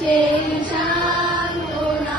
সেই শান্ত না